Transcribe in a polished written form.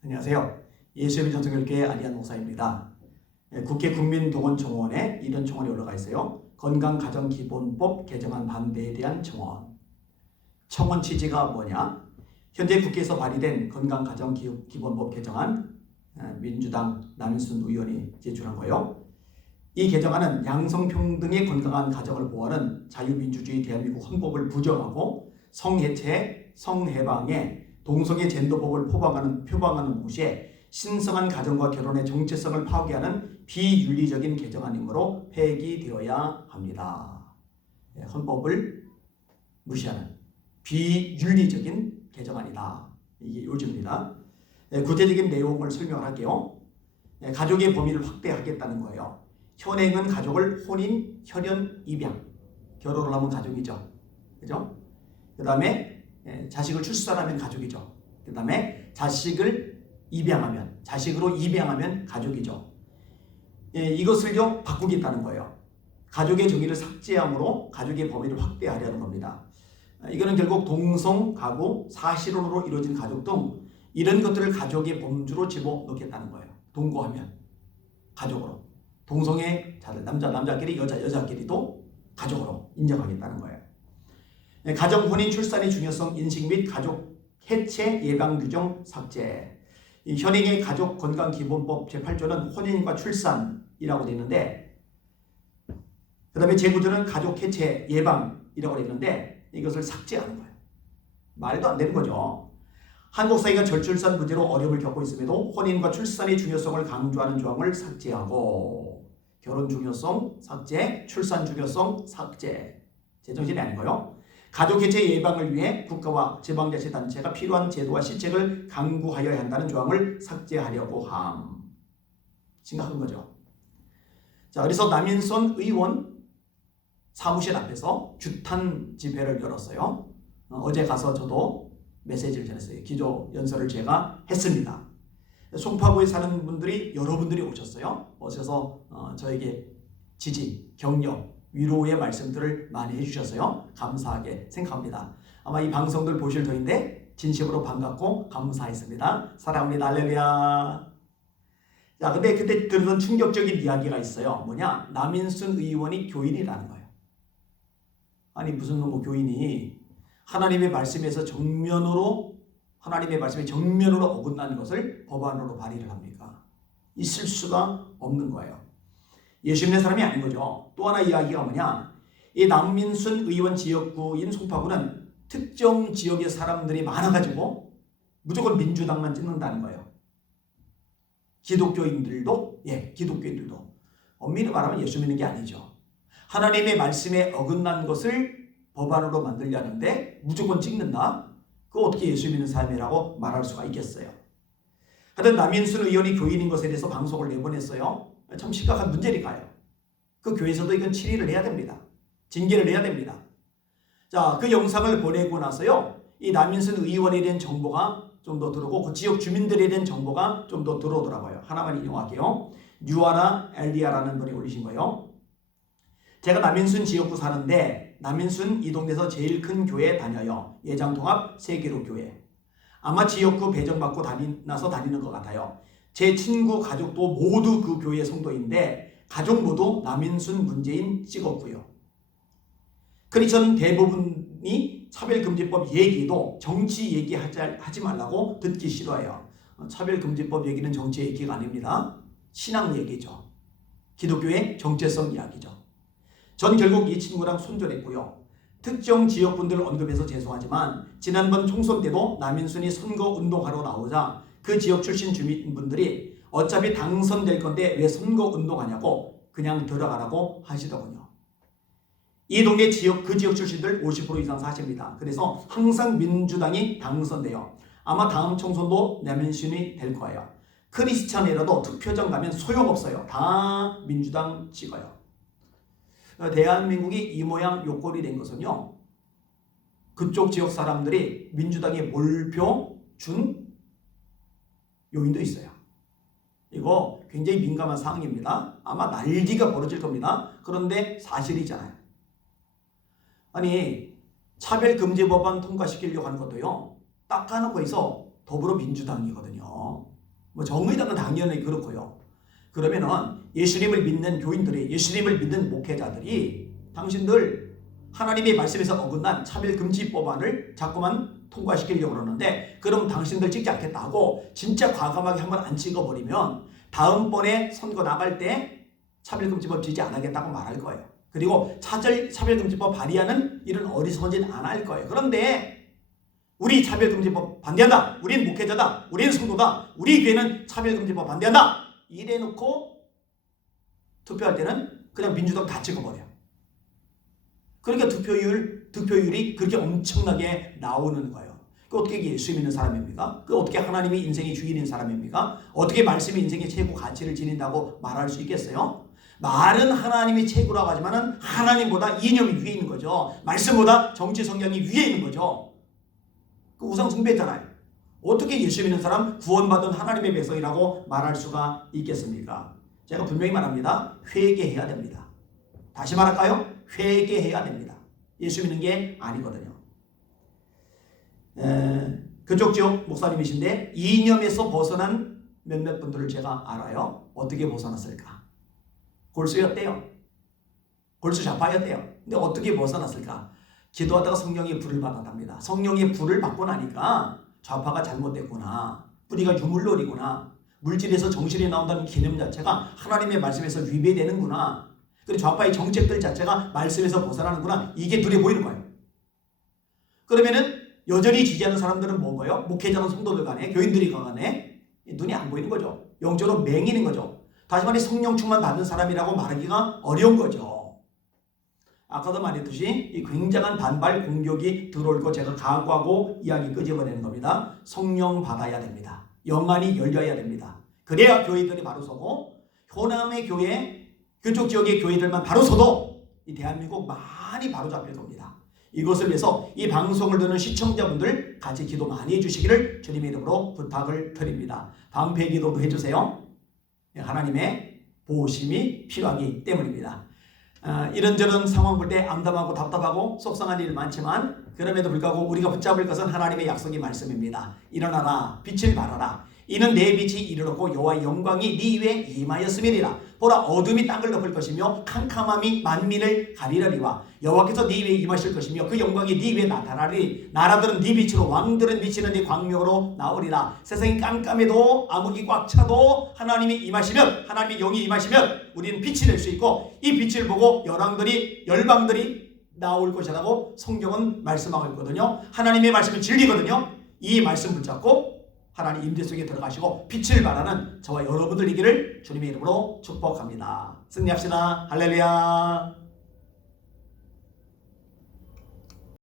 안녕하세요. 예수의 전성결교회 안희한 목사입니다. 국회 국민동원청원에 이런 청원이 올라가 있어요. 건강가정기본법 개정안 반대에 대한 청원. 청원 취지가 뭐냐? 현재 국회에서 발의된 건강가정기본법 개정안, 민주당 남인순 의원이 제출한 거예요. 이 개정안은 양성평등의 건강한 가정을 보호하는 자유민주주의 대한민국 헌법을 부정하고 성해체, 성해방에 동성애 젠더법을 표방하는 동시에 신성한 가정과 결혼의 정체성을 파괴하는 비윤리적인 개정안이므로 폐기되어야 합니다. 헌법을 무시하는 비윤리적인 개정안이다. 이게 요지입니다. 구체적인 내용을 설명할게요. 가족의 범위를 확대하겠다는 거예요. 현행은 가족을 혼인, 혈연, 입양, 결혼을 하면 가족이죠. 그죠? 그 다음에 자식을 출산하면 가족이죠. 그 다음에 자식으로 입양하면 가족이죠. 이것을요 바꾸겠다는 거예요. 가족의 정의를 삭제함으로 가족의 범위를 확대하려는 겁니다. 이거는 결국 동성, 가구, 사실혼으로 이루어진 가족 등 이런 것들을 가족의 범주로 집어넣겠다는 거예요. 동거하면 가족으로, 동성애 자들 남자끼리 여자끼리도 가족으로 인정하겠다는 거예요. 가정, 혼인, 출산의 중요성 인식 및 가족 해체 예방 규정 삭제. 현행의 가족건강기본법 제8조는 혼인과 출산이라고 되어 있는데, 그 다음에 제9조는 가족 해체 예방이라고 되어 있는데 이것을 삭제하는 거예요. 말도 안 되는 거죠. 한국 사회가 저출산 문제로 어려움을 겪고 있음에도 혼인과 출산의 중요성을 강조하는 조항을 삭제하고, 결혼 중요성 삭제, 출산 중요성 삭제. 제정신이 아닌 거예요. 가족 해체 예방을 위해 국가와 지방자치단체가 필요한 제도와 시책을 강구하여야 한다는 조항을 삭제하려고 함. 심각한 거죠. 자, 그래서 남인순 의원 사무실 앞에서 규탄 집회를 열었어요. 어제 가서 저도 메시지를 전했어요. 기조 연설을 제가 했습니다. 송파구에 사는 분들이 여러분들이 오셨어요. 오셔서 저에게 지지, 격려, 위로의 말씀들을 많이 해주셔서요. 감사하게 생각합니다. 아마 이 방송들 보실 터인데 진심으로 반갑고 감사했습니다. 사랑합니다. 할렐루야. 자, 근데 그때 들은 충격적인 이야기가 있어요. 뭐냐? 남인순 의원이 교인이라는 거예요. 아니 무슨 뭐 교인이 하나님의 말씀에서 하나님의 말씀에 정면으로 어긋난 것을 법안으로 발의를 합니까? 있을 수가 없는 거예요. 예수 믿는 사람이 아닌 거죠. 또 하나 이야기가 뭐냐? 이 남민순 의원 지역구인 송파구는 특정 지역의 사람들이 많아가지고 무조건 민주당만 찍는다는 거예요. 기독교인들도 엄밀히 말하면 예수 믿는 게 아니죠. 하나님의 말씀에 어긋난 것을 법안으로 만들려는데 무조건 찍는다? 그거 어떻게 예수 믿는 사람이라고 말할 수가 있겠어요? 하여튼 남인순 의원이 교인인 것에 대해서 방송을 내보냈어요. 참 심각한 문제니까요. 그 교회에서도 이건 처리를 해야 됩니다. 징계를 해야 됩니다. 자, 그 영상을 보내고 나서요, 이 남인순 의원에 대한 정보가 좀 더 들어오고 그 지역 주민들에 대한 정보가 좀 더 들어오더라고요. 하나만 인용할게요. 뉴아나 엘리아라는 분이 올리신 거예요. 제가 남인순 지역구 사는데 남인순 이 동네에서 제일 큰 교회 다녀요. 예장통합 세계로교회. 아마 지역구 배정받고 다니는 것 같아요. 제 친구 가족도 모두 그 교회 성도인데 가족 모두 남인순 문재인 찍었고요. 그러니 저는 대부분이 차별금지법 얘기도 정치 얘기하지 말라고 듣기 싫어해요. 차별금지법 얘기는 정치 얘기가 아닙니다. 신앙 얘기죠. 기독교의 정체성 이야기죠. 전 결국 이 친구랑 손절했고요. 특정 지역분들을 언급해서 죄송하지만 지난번 총선 때도 남인순이 선거운동하러 나오자 그 지역 출신 주민분들이 어차피 당선될 건데 왜 선거운동하냐고 그냥 들어가라고 하시더군요. 이 동네 그 지역 출신들 50% 이상 사십니다. 그래서 항상 민주당이 당선돼요. 아마 다음 총선도 남인순이 될 거예요. 크리스찬이라도 투표장 가면 소용없어요. 다 민주당 찍어요. 대한민국이 이 모양 요꼴이 된 것은요, 그쪽 지역 사람들이 민주당에 몰표 준 요인도 있어요. 이거 굉장히 민감한 사항입니다. 아마 난리가 벌어질 겁니다. 그런데 사실이잖아요. 아니 차별금지 법안 통과시키려고 하는 것도요, 딱 하는 거에서 더불어민주당이거든요. 뭐 정의당은 당연히 그렇고요. 그러면은 예수님을 믿는 교인들이, 예수님을 믿는 목회자들이 당신들 하나님의 말씀에서 어긋난 차별금지법안을 자꾸만 통과시키려고 그러는데, 그럼 당신들 찍지 않겠다 하고 진짜 과감하게 한번 안 찍어버리면 다음번에 선거 나갈 때 차별금지법 지지 안 하겠다고 말할 거예요. 그리고 차별금지법 발의하는 이런 어리석은 짓 안 할 거예요. 그런데 우리 차별금지법 반대한다, 우린 목회자다, 우린 성도다, 우리 교회는 차별금지법 반대한다 이래놓고 투표할 때는 그냥 민주당 다 찍어버려요. 그러니까 득표율이 그렇게 엄청나게 나오는 거예요. 그 어떻게 예수 믿는 사람입니까? 그 어떻게 하나님이 인생의 주인인 사람입니까? 어떻게 말씀이 인생의 최고 가치를 지닌다고 말할 수 있겠어요? 말은 하나님이 최고라고 하지만 하나님보다 이념이 위에 있는 거죠. 말씀보다 정치 성향이 위에 있는 거죠. 그 우상 숭배잖아요. 어떻게 예수 믿는 사람 구원받은 하나님의 백성이라고 말할 수가 있겠습니까? 제가 분명히 말합니다. 회개해야 됩니다. 다시 말할까요? 회개해야 됩니다. 예수 믿는 게 아니거든요. 그쪽 지역 목사님이신데 이념에서 벗어난 몇몇 분들을 제가 알아요. 어떻게 벗어났을까? 골수였대요. 골수 좌파였대요. 근데 어떻게 벗어났을까? 기도하다가 성령의 불을 받았답니다. 성령의 불을 받고 나니까 좌파가 잘못됐구나, 뿌리가 유물놀이구나, 물질에서 정신이 나온다는 개념 자체가 하나님의 말씀에서 위배되는구나, 그리고 좌파의 정책들 자체가 말씀에서 벗어나는구나, 이게 눈에 보이는 거예요. 그러면은 여전히 지지하는 사람들은 뭔가요? 목회자는 성도들 간에, 교인들이 간에 눈이 안 보이는 거죠. 영적으로 맹인인 거죠. 다시 말해 성령 충만 받는 사람이라고 말하기가 어려운 거죠. 아까도 말했듯이 이 굉장한 반발 공격이 들어올 거 제가 각오하고 이야기 끄집어내는 겁니다. 성령 받아야 됩니다. 영안이 열려야 됩니다. 그래야 교회들이 바로 서고, 호남의 교회, 그쪽 지역의 교회들만 바로 서도 이 대한민국 많이 바로 잡힐 겁니다. 이것을 위해서 이 방송을 듣는 시청자분들 같이 기도 많이 해주시기를 주님의 이름으로 부탁을 드립니다. 방패 기도도 해주세요. 하나님의 보호심이 필요하기 때문입니다. 이런저런 상황 볼 때 암담하고 답답하고 속상한 일 많지만 그럼에도 불구하고 우리가 붙잡을 것은 하나님의 약속의 말씀입니다. 일어나라, 빛을 발하라. 이는 내 빛이 이르렀고 여호와의 영광이 네 위에 임하였음이니라. 보라, 어둠이 땅을 덮을 것이며 캄캄함이 만민을 가리려니와 여호와께서 네 위에 임하실 것이며 그 영광이 네 위에 나타나리. 나라들은 네 빛으로, 왕들은 비치는 네 광명으로 나오리라. 세상이 깜깜해도 암흑이 꽉 차도 하나님이 임하시면, 하나님의 영이 임하시면 우리는 빛이 될 수 있고, 이 빛을 보고 열방들이 나올 것이라고 성경은 말씀하고 있거든요. 하나님의 말씀은 진리거든요. 이 말씀 붙잡고 하나님 임재 속에 들어가시고 빛을 발하는 저와 여러분들 이기를 주님의 이름으로 축복합니다. 승리합시다. 할렐루야.